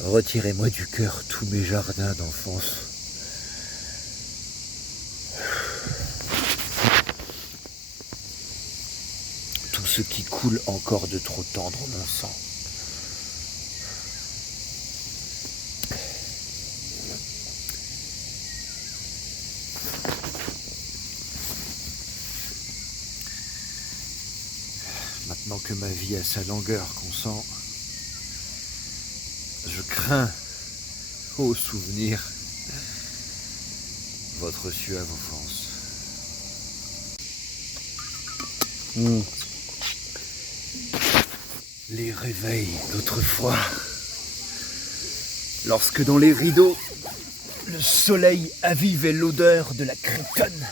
Retirez-moi du cœur tous mes jardins d'enfance. Tout ce qui coule encore de trop tendre mon sang. Maintenant que ma vie a sa langueur consent, je crains, ô souvenir, votre suave offense. Les réveils d'autrefois, lorsque dans les rideaux, le soleil avivait l'odeur de la crétonne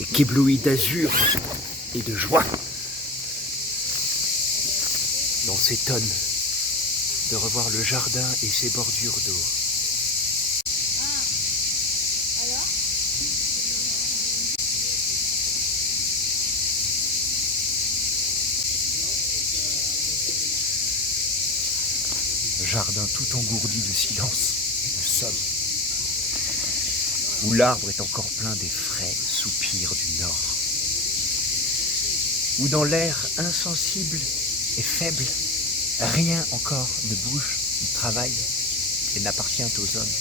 et qu'éblouit d'azur et de joie. L'on s'étonne de revoir le jardin et ses bordures d'eau. Le jardin tout engourdi de silence et de somme, où l'arbre est encore plein des frais soupirs du nord, où dans l'air insensible et faible, rien encore ne bouge, ne travaille et n'appartient aux hommes.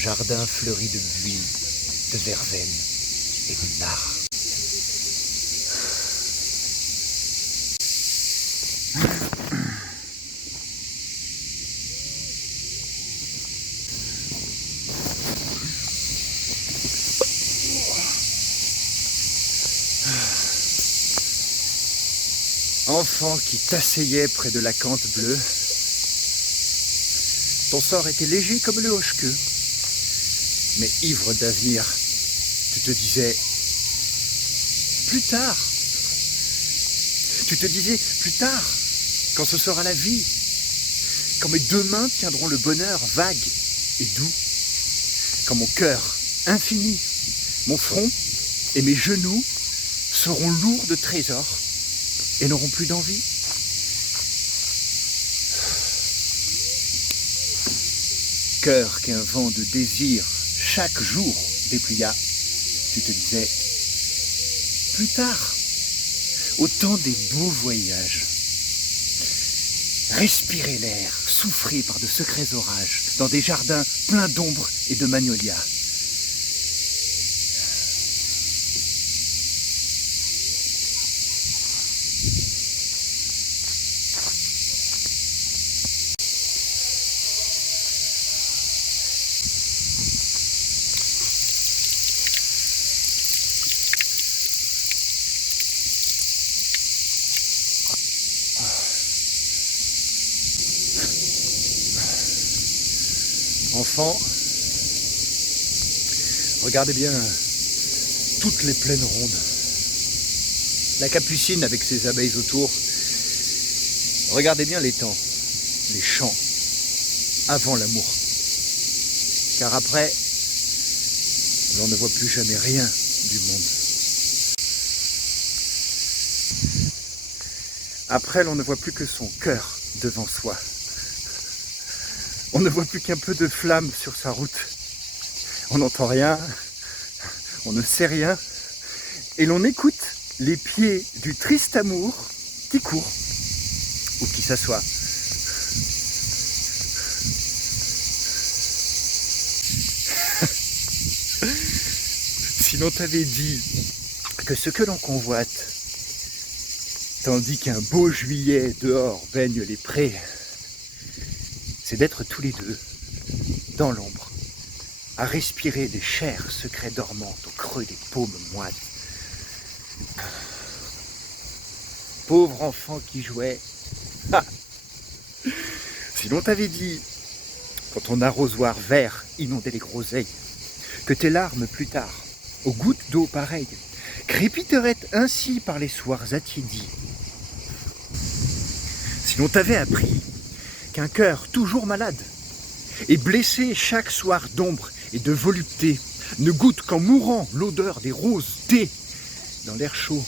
Jardin fleuri de buis, de verveine et de nard. Enfant qui t'asseyait près de la cante bleue, ton sort était léger comme le hoche-queue, mais ivre d'avenir, tu te disais plus tard. Tu te disais plus tard, quand ce sera la vie, quand mes deux mains tiendront le bonheur vague et doux, quand mon cœur infini, mon front et mes genoux seront lourds de trésors et n'auront plus d'envie. Cœur qu'un vent de désir chaque jour déplia, tu te disais plus tard, au temps des beaux voyages. Respirer l'air, souffler par de secrets orages, dans des jardins pleins d'ombre et de magnolias. Enfant, regardez bien toutes les plaines rondes. La Capucine avec ses abeilles autour. Regardez bien les temps, les champs, avant l'amour. Car après, l'on ne voit plus jamais rien du monde. Après, l'on ne voit plus que son cœur devant soi. On ne voit plus qu'un peu de flamme sur sa route. On n'entend rien, on ne sait rien, et l'on écoute les pieds du triste amour qui court ou qui s'assoit. Si l'on t'avait dit que ce que l'on convoite, tandis qu'un beau juillet dehors baigne les prés, c'est d'être tous les deux, dans l'ombre, à respirer des chairs secrets dormantes au creux des paumes moites. Pauvre enfant qui jouait. Ah, si l'on t'avait dit, quand ton arrosoir vert inondait les groseilles, que tes larmes plus tard, aux gouttes d'eau pareilles, crépiteraient ainsi par les soirs attiédis. Si l'on t'avait appris qu'un cœur toujours malade et blessé chaque soir d'ombre et de volupté ne goûte qu'en mourant l'odeur des roses thé dans l'air chaud,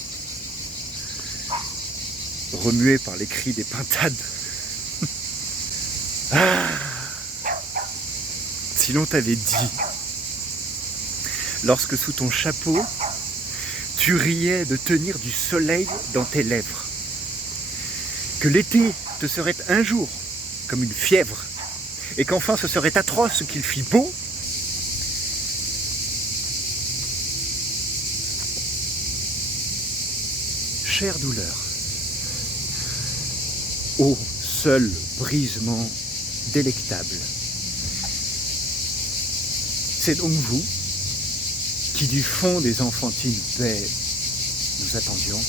remué par les cris des pintades. Ah, si l'on t'avait dit, lorsque sous ton chapeau, tu riais de tenir du soleil dans tes lèvres, que l'été te serait un jour comme une fièvre, et qu'enfin ce serait atroce qu'il fit beau, chère douleur, ô seul brisement délectable, c'est donc vous qui du fond des enfantines baies nous attendions,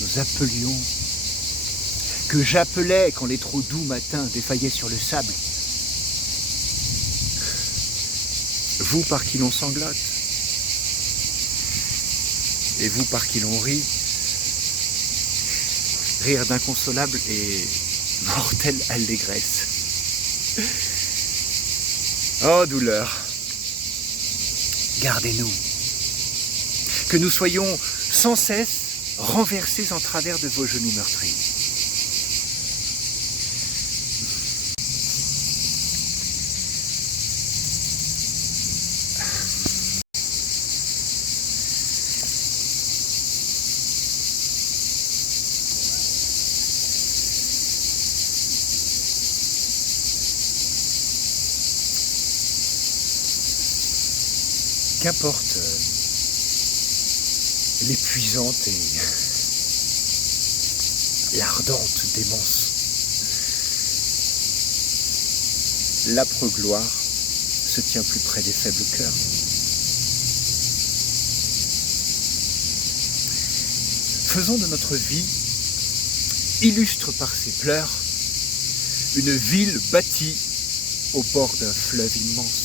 nous appelions, que j'appelais quand les trop doux matins défaillaient sur le sable. Vous par qui l'on sanglote, et vous par qui l'on rit, rire d'inconsolable et mortelle allégresse. Oh douleur, gardez-nous, que nous soyons sans cesse renversés en travers de vos genoux meurtris. Qu'importe l'épuisante et l'ardente démence, l'âpre gloire se tient plus près des faibles cœurs. Faisons de notre vie, illustre par ses pleurs, une ville bâtie au bord d'un fleuve immense.